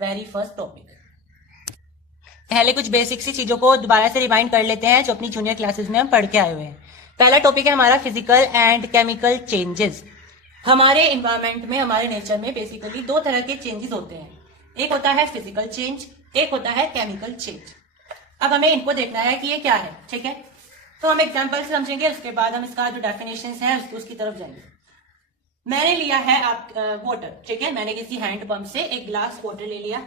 Very first topic. पहले कुछ basic सी चीजों को दोबारा से रिवाइंड कर लेते हैं जो अपनी जूनियर क्लासेस में हम पढ़ के आए हुए हैं। पहला टॉपिक है हमारा फिजिकल एंड केमिकल चेंजेस। हमारे इन्वायरमेंट में, हमारे नेचर में बेसिकली दो तरह के चेंजेस होते हैं। एक होता है फिजिकल चेंज, एक होता है केमिकल चेंज। अब हमें इनको देखना है कि ये क्या है, ठीक है। तो हम एग्जाम्पल से समझेंगे, उसके बाद हम इसका जो डेफिनेशन है उसकी तरफ जाएंगे। मैंने लिया है आप वाटर, ठीक है। मैंने किसी हैंड पंप से एक ग्लास वाटर ले लिया।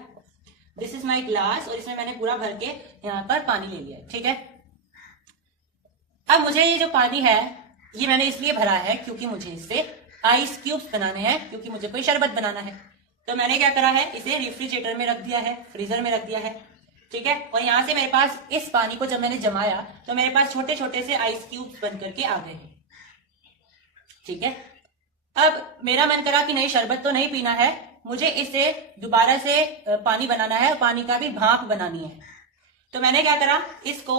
दिस इज माई ग्लास, और इसमें मैंने पूरा भर के यहाँ पर पानी ले लिया, ठीक है। अब मुझे ये जो पानी है ये मैंने इसलिए भरा है क्योंकि मुझे इससे आइस क्यूब्स बनाने हैं, क्योंकि मुझे कोई शरबत बनाना है। तो मैंने क्या करा है, इसे रेफ्रिजरेटर में रख दिया है, फ्रीजर में रख दिया है, ठीक है। और यहां से मेरे पास इस पानी को जब मैंने जमाया तो मेरे पास छोटे छोटे से आइस क्यूब्स बन करके आ गए हैं, ठीक है। अब मेरा मन करा कि नहीं, शरबत तो नहीं पीना है, मुझे इसे दोबारा से पानी बनाना है और पानी का भी भाप बनानी है। तो मैंने क्या करा, इसको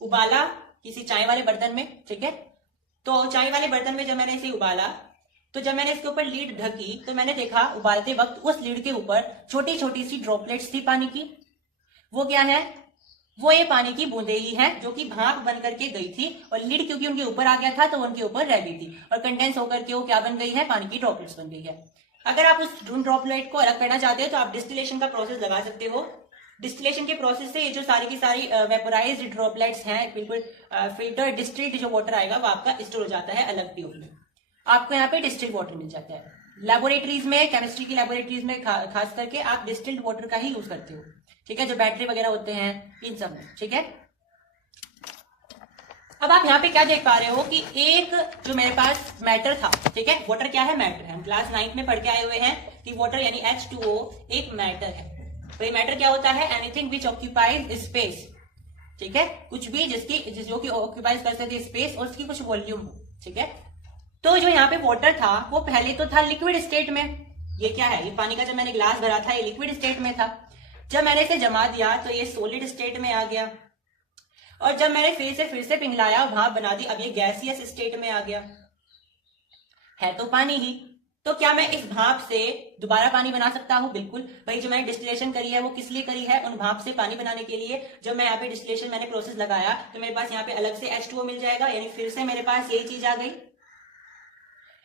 उबाला किसी चाय वाले बर्तन में, ठीक है। तो चाय वाले बर्तन में जब मैंने इसे उबाला तो जब मैंने इसके ऊपर लीड ढकी तो मैंने देखा उबालते वक्त उस लीड के ऊपर छोटी छोटी सी ड्रॉपलेट्स थी पानी की। वो क्या है, वो ये पानी की बूंदे ही हैं जो कि भाप बन करके गई थी, और लीड क्योंकि उनके ऊपर आ गया था तो उनके ऊपर रह गई थी और कंडेंस होकर के वो क्या बन गई है, पानी की ड्रॉपलेट्स बन गई है। अगर आप उस ड्रॉपलेट को अलग करना चाहते हो तो आप डिस्टिलेशन का प्रोसेस लगा सकते हो। डिस्टिलेशन के प्रोसेस से ये जो सारी की सारी वेपोराइज्ड ड्रॉपलेट्स हैं, बिल्कुल फिल्टर डिस्टिल्ड जो वाटर आएगा वो आपका स्टोर हो जाता है अलग ट्यूब में। आपको यहाँ पे डिस्टिल्ड वाटर मिल जाता है। लेबोरेटरीज में, केमिस्ट्री की लेबोरेटरीज में खास करके आप डिस्टिल्ड वाटर का ही यूज करते हो, ठीक है, जो बैटरी वगैरह होते हैं इन सब में, ठीक है। अब आप यहाँ पे क्या देख पा रहे हो कि एक जो मेरे पास मैटर था, ठीक है, वाटर क्या है, मैटर है। हम क्लास 9 में पढ़ के आए हुए हैं कि वाटर यानी H2O एक मैटर है। तो ये मैटर क्या होता है, एनीथिंग विच ऑक्यूपाइज स्पेस, ठीक है, कुछ भी जो कि ऑक्यूपाइज कर सके स्पेस और उसकी कुछ वॉल्यूम हो, ठीक है। तो जो यहाँ पे वाटर था वो पहले तो था लिक्विड स्टेट में। ये क्या है, ये पानी का जब मैंने ग्लास भरा था ये लिक्विड स्टेट में था। जब मैंने इसे जमा दिया तो ये सॉलिड स्टेट में आ गया, और जब मैंने फिर से पिघलाया और भाप बना दी, अब ये गैसियस स्टेट में आ गया। है तो पानी ही, तो क्या मैं इस भाप से दोबारा पानी बना सकता हूं? बिल्कुल। भाई जो मैंने डिस्टिलेशन करी है वो किस लिए करी है, उन भाप से पानी बनाने के लिए। जब मैं यहाँ पे डिस्टिलेशन मैंने प्रोसेस लगाया तो मेरे पास यहाँ पे अलग से H2O मिल जाएगा, यानी फिर से मेरे पास यही चीज आ गई।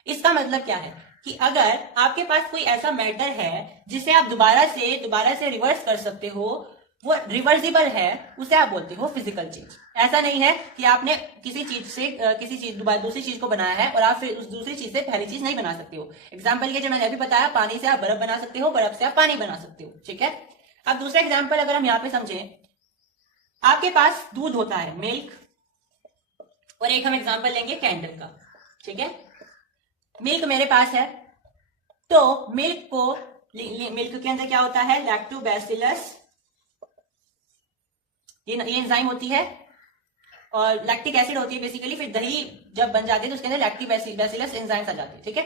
इसका मतलब क्या है कि अगर आपके पास कोई ऐसा मैटर है जिसे आप दोबारा से रिवर्स कर सकते हो, वो रिवर्सिबल है, उसे आप बोलते हो फिजिकल चेंज। ऐसा नहीं है कि आपने किसी चीज दूसरी चीज को बनाया है और आप फिर उस दूसरी चीज से पहली चीज नहीं बना सकते हो। एग्जाम्पल के जो मैंने अभी बताया, पानी से आप बर्फ बना सकते हो, बर्फ से आप पानी बना सकते हो, ठीक है। अब दूसरा एग्जाम्पल अगर हम यहाँ पे समझें, आपके पास दूध होता है, मिल्क, और एक हम एग्जाम्पल लेंगे कैंडल का, ठीक है। मिल्क मेरे पास है, तो मिल्क के अंदर क्या होता है, लैक्टोबैसिलस, ये एंजाइम होती है, और लैक्टिक एसिड होती है बेसिकली। फिर दही जब बन जाती है तो उसके अंदर लैक्टोबैसिलस एंजाइम्स आ जाते हैं, ठीक है।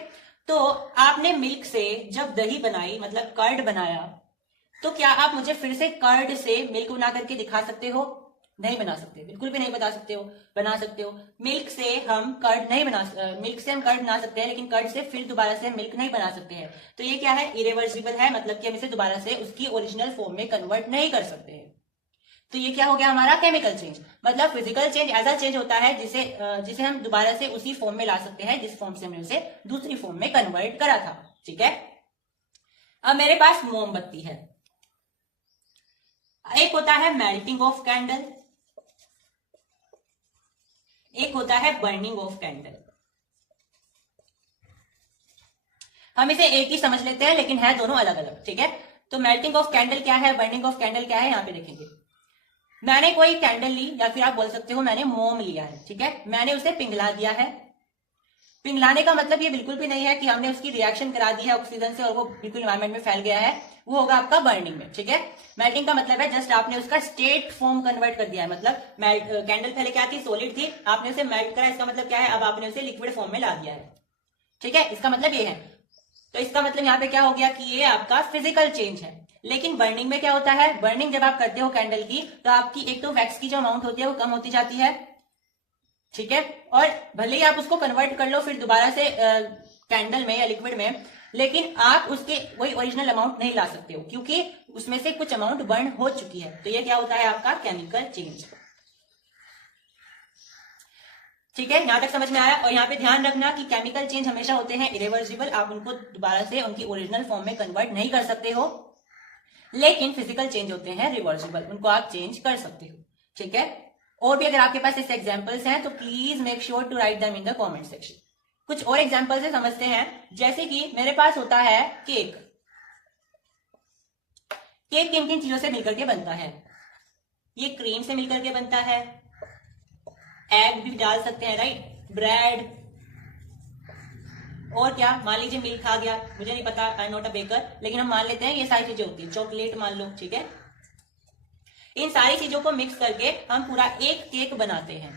तो आपने मिल्क से जब दही बनाई, मतलब कर्ड बनाया, तो क्या आप मुझे फिर से कर्ड से मिल्क बना करके दिखा सकते हो? नहीं बना सकते, बिल्कुल भी नहीं बता सकते हो। बना सकते हो, मिल्क से हम कर्ड बना सकते हैं, लेकिन कर्ड से फिर दोबारा से मिल्क नहीं बना सकते हैं। तो ये क्या है, इरिवर्सिबल है, मतलब कि हम इसे दोबारा से उसकी ओरिजिनल फॉर्म में कन्वर्ट नहीं कर सकते हैं। तो ये क्या हो गया हमारा केमिकल चेंज। मतलब फिजिकल चेंज ऐसा चेंज होता है जिसे हम दोबारा से उसी फॉर्म में ला सकते हैं जिस फॉर्म से हमने उसे दूसरी फॉर्म में कन्वर्ट करा था, ठीक है। अब मेरे पास मोमबत्ती है, एक होता है मेल्टिंग ऑफ कैंडल, एक होता है बर्निंग ऑफ कैंडल। हम इसे एक ही समझ लेते हैं लेकिन है दोनों अलग अलग, ठीक है। तो मेल्टिंग ऑफ कैंडल क्या है, बर्निंग ऑफ कैंडल क्या है, यहां पे देखेंगे। मैंने कोई कैंडल ली, या फिर आप बोल सकते हो मैंने मोम लिया है, ठीक है। मैंने उसे पिघला दिया है। पिघलाने का मतलब ये बिल्कुल भी नहीं है कि हमने उसकी रिएक्शन करा दी है ऑक्सीजन से और वो बिल्कुल एनवायरमेंट में फैल गया है, वो होगा आपका बर्निंग में, ठीक है। मेल्टिंग का मतलब है जस्ट आपने उसका स्टेट फॉर्म कन्वर्ट कर दिया है। मतलब कैंडल पहले क्या थी, सॉलिड थी, आपने उसे मेल्ट करा, इसका मतलब क्या है, अब आपने उसे लिक्विड फॉर्म में ला दिया है, ठीक है। इसका मतलब ये है। तो इसका मतलब यहाँ पे क्या हो गया कि ये आपका फिजिकल चेंज है। लेकिन बर्निंग में क्या होता है, बर्निंग जब आप करते हो कैंडल की तो आपकी एक तो वैक्स की जो अमाउंट होती है वो कम होती जाती है, ठीक है। और भले ही आप उसको कन्वर्ट कर लो फिर दोबारा से कैंडल में या लिक्विड में, लेकिन आप उसके वही ओरिजिनल अमाउंट नहीं ला सकते हो क्योंकि उसमें से कुछ अमाउंट बर्न हो चुकी है। तो ये क्या होता है आपका केमिकल चेंज। ठीक है, यहां तक समझ में आया। और यहाँ पे ध्यान रखना कि केमिकल चेंज हमेशा होते हैं इरिवर्सिबल, आप उनको दोबारा से उनकी ओरिजिनल फॉर्म में कन्वर्ट नहीं कर सकते हो। लेकिन फिजिकल चेंज होते हैं रिवर्सिबल, उनको आप चेंज कर सकते हो। ठीक है, और भी अगर आपके पास ऐसे एग्जांपल्स हैं तो please make sure to write them in the comment section. कुछ और एग्जांपल्स से समझते हैं, जैसे कि मेरे पास होता है केक। केक किन किन चीजों से मिलकर के बनता है? ये क्रीम से मिलकर के बनता है, एग भी डाल सकते हैं, राइट, ब्रेड, और क्या, मान लीजिए मिल्क आ गया, मुझे नहीं पता, I am not a baker, लेकिन हम मान लेते हैं ये सारी चीजें होती है, चॉकलेट मान लो। ठीक है, इन सारी चीजों को मिक्स करके हम पूरा एक केक बनाते हैं।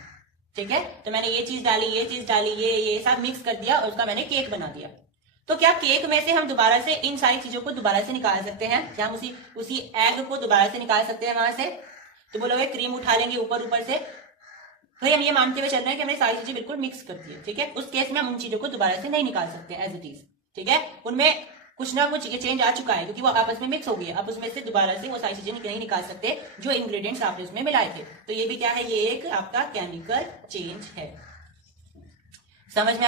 ठीक है, तो मैंने ये चीज डाली, ये चीज डाली, ये सब मिक्स कर दिया और उसका मैंने केक बना दिया। तो क्या केक में से हम दोबारा से इन सारी चीजों को दोबारा से निकाल सकते हैं? क्या हम उसी एग को दोबारा से निकाल सकते हैं वहां से? तो बोलोगे क्रीम उठा लेंगे ऊपर ऊपर से, भाई हम ये मानते हुए चल रहे हैं कि हमने सारी चीजें बिल्कुल मिक्स कर दी है। ठीक है, उस केस में हम उन चीजों को दोबारा से नहीं निकाल सकते एज इट इज। ठीक है, उनमें कुछ ना कुछ ये चेंज आ चुका है क्योंकि वो आपस में मिक्स हो गई है। अब उसमें से दोबारा से वो सारी चीजें नहीं निकाल सकते जो इंग्रेडिएंट्स आपने उसमें मिलाए थे। तो ये भी क्या है, ये एक आपका केमिकल चेंज है। समझ में